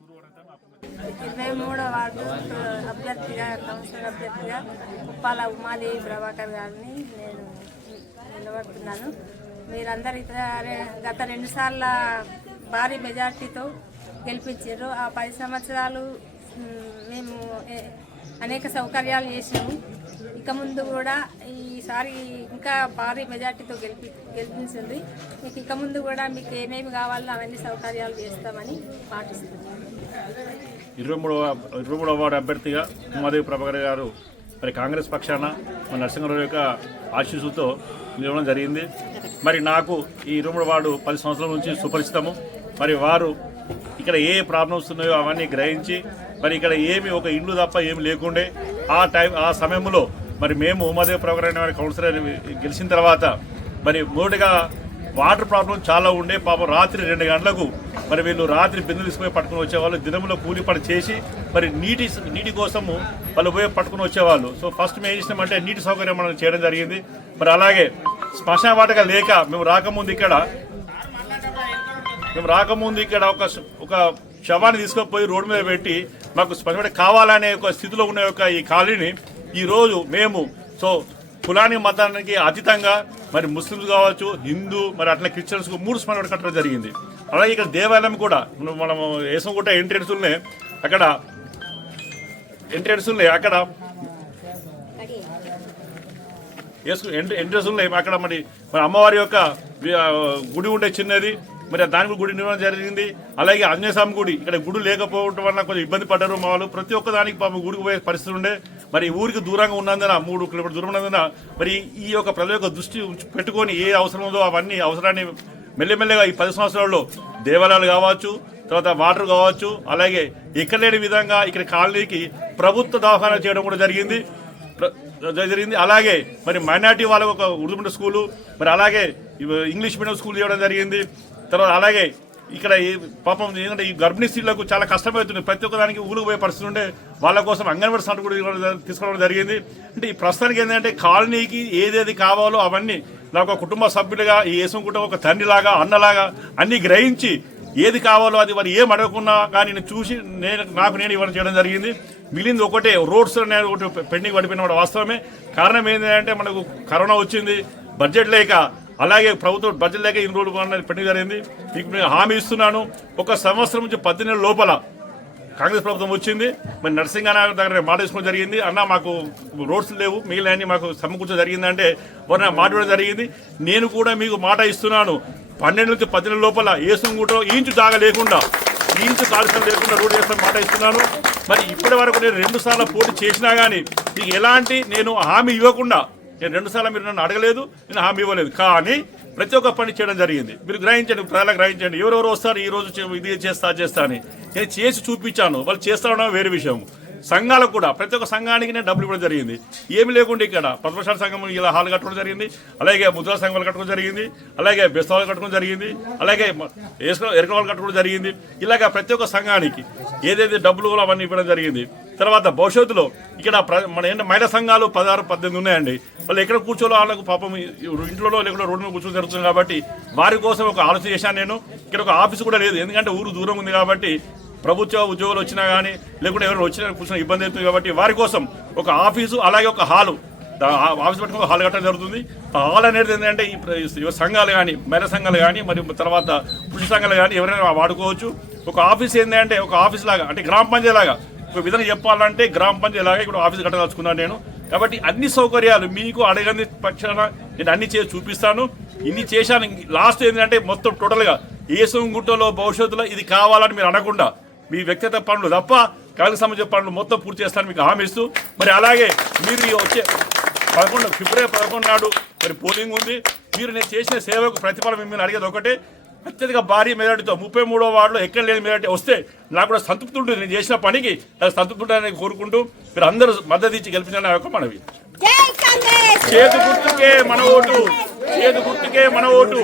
23వ ward అభ్యర్థిగా councillor అభ్యర్థిగా ఉప్పాల ఉమాదేవి ప్రభాకర్ గారిని నేను నిలబడుతున్నాను. మీరందరూ గత 2 సార్ల భారీ మెజార్టీతో గెలిపించారు. ఆ 10 సంవత్సరాలు మేము అనేక సౌకర్యాలు చేసినాము. ఇక ముందు కూడా ఈసారి ఇంకా భారీ మెజార్టీతో గెలిపించింది. మీకు ఇక ముందు కూడా మీకు ఏమేమి కావాలో అవన్నీ సౌకర్యాలు చేస్తామని పాటిస్తున్నాం. 23వ వార్డు అభ్యర్థిగా ఉమాదేవి ప్రభాకర్ గారు మరి కాంగ్రెస్ పక్షాన మన నరసింహరావు యొక్క ఆశీస్సుతో నిలవడం జరిగింది. మరి నాకు ఈ 23వ వార్డు 10 సంవత్సరాల నుంచి సుపరిచితము. మరి వారు ఇక్కడ ఏ ప్రాబ్లమ్స్ ఉన్నాయో అవన్నీ గ్రహించి మరి ఇక్కడ ఏమి ఒక ఇండ్లు తప్ప ఏమి లేకుండే ఆ సమయంలో మరి మేము ఉమాదేవి ప్రభాకర్ అనే కౌన్సిలర్ గెలిచిన తర్వాత మరి మొదటిగా వాటర్ ప్రాబ్లం చాలా ఉండే. పాపం రాత్రి 2 గంటలకు మరి వీళ్ళు రాత్రి బిందులు తీసుకుపోయి పట్టుకుని వచ్చేవాళ్ళు. దినంలో కూలి పని చేసి మరి నీటి కోసము వాళ్ళు పోయి పట్టుకుని వచ్చేవాళ్ళు. సో ఫస్ట్ మేము ఏం చేసినామంటే నీటి సౌకర్యం మనం చేయడం జరిగింది. మరి అలాగే శ్మశాన వాటిక లేక మేము రాకముందు ఇక్కడ ఒక శవాన్ని తీసుకుపోయి రోడ్డు మీద పెట్టి మాకు శ్మశాన వాటిక కావాలనే ఒక స్థితిలో ఉన్న యొక్క ఈ ఖాళీని ఈరోజు మేము కులానికి మతానికి అతీతంగా మరి ముస్లిమ్స్ కావచ్చు, హిందూ, మరి అట్లా క్రిస్టియన్స్ 3 శ్మశాన వాటిక కట్టడం జరిగింది. అలాగే ఇక్కడ దేవాలయం కూడా మనం వేసంగుట్ట ఎంట్రెన్స్ ఉన్నాయి. అక్కడ ఎంట్రెన్స్ ఉన్నాయి. అక్కడ మరి అమ్మవారి యొక్క గుడి ఉండే చిన్నది, మరి దానికి గుడి నిర్మాణం జరిగింది. అలాగే ఆంజనేయ స్వామి గుడి ఇక్కడ గుడి లేకపోవడం వల్ల కొంచెం ఇబ్బంది పడ్డారు మా వాళ్ళు. ప్రతి ఒక్క దానికి గుడికి పోయే పరిస్థితి ఉండే. మరి ఊరికి దూరంగా ఉన్నందున 3 కిలోమీటర్ల దూరం ఉన్నందున మరి ఈ యొక్క ప్రజల యొక్క దృష్టి పెట్టుకొని ఏ అవసరం ఉందో అవన్నీ అవసరాన్ని మెల్లమెల్లగా ఈ 10 సంవత్సరాల్లో దేవాలయాలు కావచ్చు, తర్వాత వాటర్ కావచ్చు, అలాగే ఎక్కడ లేని విధంగా ఇక్కడ కాలనీకి ప్రభుత్వ దవాఖానా చేయడం కూడా జరిగింది. అలాగే మరి మైనార్టీ వాళ్ళకు ఒక ఉర్దూ మీడియం స్కూలు, మరి అలాగే ఇంగ్లీష్ మీడియం స్కూల్ చేయడం జరిగింది. తర్వాత అలాగే ఇక్కడ పాపం ఏంటంటే ఈ గర్భిణీ స్త్రీలకు చాలా కష్టమవుతుంది. ప్రతి ఒక్క దానికి ఊరికి పోయే పరిస్థితి ఉండే. వాళ్ళ కోసం అంగన్వాడీ సెంటర్ కూడా తీసుకోవడం జరిగింది. అంటే ఈ ప్రస్తుతానికి ఏంటంటే కాలనీకి ఏదేది కావాలో అవన్నీ నాకు కుటుంబ సభ్యులుగా ఈ ఏసం కుటుంబం ఒక తండ్రిలాగా అన్నలాగా అన్ని గ్రహించి ఏది కావాలో అది మరి ఏం అడగకున్నా కానీ నేను చూసి నేను ఇవ్వడం చేయడం జరిగింది. మిగిలింది ఒకటే రోడ్స్ అనేది ఒకటి పెండింగ్ పడిపోయిన వాస్తవమే. కారణం ఏంటంటే మనకు కరోనా వచ్చింది, బడ్జెట్ లేక, అలాగే ప్రభుత్వం బడ్జెట్ లేక 2 రోజులు పెండింగ్ జరిగింది. మీకు నేను హామీ ఇస్తున్నాను, 1 సంవత్సరం నుంచి 10 నెలల లోపల కాంగ్రెస్ ప్రభుత్వం వచ్చింది. మరి నరసింహన్న దగ్గర మాట తీసుకోవడం జరిగింది. అన్న మాకు రోడ్స్ లేవు, మిగిలిన మాకు సమకూర్చడం జరిగిందంటే వారు మాట ఇవ్వడం జరిగింది. నేను కూడా మీకు మాట ఇస్తున్నాను, 12 నుంచి 10 నెలల లోపల ఏసంగుటలో ఇంచు జాగా లేకుండా, ఇంచు కాలుష్యం లేకుండా రోడ్డు చేస్తాను మాట ఇస్తున్నాను. మరి ఇప్పటి వరకు నేను 2 సార్లు పోటీ చేసినా కానీ మీకు ఎలాంటి నేను హామీ ఇవ్వకుండా, నేను 2 సార్లు మీరు నన్ను అడగలేదు, నేను హామీ ఇవ్వలేదు. కానీ ప్రతి ఒక్క పని చేయడం జరిగింది. మీరు గ్రహించండి, ప్రజలకు గ్రహించండి. ఎవరెవరు వస్తారు ఈ రోజు ఇది చేస్తా అని నేను చేసి చూపించాను. వాళ్ళు చేస్తా ఉండడం వేరే విషయం. సంఘాలకు కూడా ప్రతి ఒక్క సంఘానికి నేను డబ్బులు ఇవ్వడం జరిగింది. ఏమి లేకుండా ఇక్కడ పద్మశాల సంఘం ఇలా హాల్ కట్టుకోవడం జరిగింది, అలాగే ముద్రా సంఘాలు కట్టుకోవడం జరిగింది, అలాగే బెస్తవాళ్ళు కట్టుకోవడం జరిగింది, అలాగే ఎరకవాళ్ళు కట్టుకోవడం జరిగింది. ఇలాగ ప్రతి ఒక్క సంఘానికి ఏదైతే డబ్బులు కూడా అవన్నీ ఇవ్వడం జరిగింది. తర్వాత భవిష్యత్తులో ఇక్కడ మన ఏంటంటే మహిళా సంఘాలు 16-18 ఉన్నాయండి. వాళ్ళు ఎక్కడ కూర్చోలో వాళ్ళకు పాపం ఇంట్లో లేకుండా రోడ్డు మీద కూర్చొని జరుగుతుంది. కాబట్టి వారి కోసం ఒక ఆలోచన చేశాను నేను. ఇక్కడ ఒక ఆఫీసు కూడా లేదు, ఎందుకంటే ఊరు దూరం ఉంది. కాబట్టి ప్రభుత్వ ఉద్యోగులు వచ్చినా కానీ లేకుంటే ఎవరైనా వచ్చినా కూర్చొని ఇబ్బంది అవుతుంది. కాబట్టి వారి కోసం ఒక ఆఫీసు, అలాగే ఒక హాలు, ఆఫీస్ పెట్టుకుని హాల్ కట్టడం జరుగుతుంది. హాల్ అనేది ఏంటంటే ఈ సంఘాలు కానీ, మహిళా సంఘాలు కానీ, మరియు తర్వాత పురుష సంఘాలు కానీ ఎవరైనా వాడుకోవచ్చు. ఒక ఆఫీస్ ఏంటంటే ఒక ఆఫీస్ లాగా, అంటే గ్రామ పంచాయతీ లాగా, ఒక విధంగా చెప్పాలంటే గ్రామ పంచాయతీ లాగా ఇక్కడ ఆఫీస్ కట్టదలుచుకున్నాను నేను. కాబట్టి అన్ని సౌకర్యాలు మీకు అడగని పక్షాన నేను అన్ని చేసి చూపిస్తాను. ఇన్ని చేశాను. లాస్ట్ ఏంటంటే మొత్తం టోటల్గా ఏసంగుట్టలో భవిష్యత్తులో ఇది కావాలని మీరు అనకుండా మీ వ్యక్తిగత పనులు తప్ప కాంగ్రెస్ సంబంధించిన పనులు మొత్తం పూర్తి చేస్తాను మీకు హామీ ఇస్తూ, మరి అలాగే మీరు వచ్చే ఫిబ్రవరి 11 నాడు మరి పోలింగ్ ఉంది. మీరు నేను చేసిన సేవకు ప్రతిఫలం మిమ్మల్ని అడిగేది ఒకటే, అత్యధిక భారీ మెజార్టీతో 33వ వార్డులో ఎక్కడ లేని మెజార్టీ వస్తే నాకు కూడా సంతృప్తి ఉంటుంది. నేను చేసిన పనికి సంతృప్తి ఉంటుందని కోరుకుంటూ మీరు అందరూ మద్దతు ఇచ్చి గెలిపించిన యొక్క మనవి. చేతు గుర్తుకే మన ఓటు, చేతు గుర్తుకే మన ఓటు.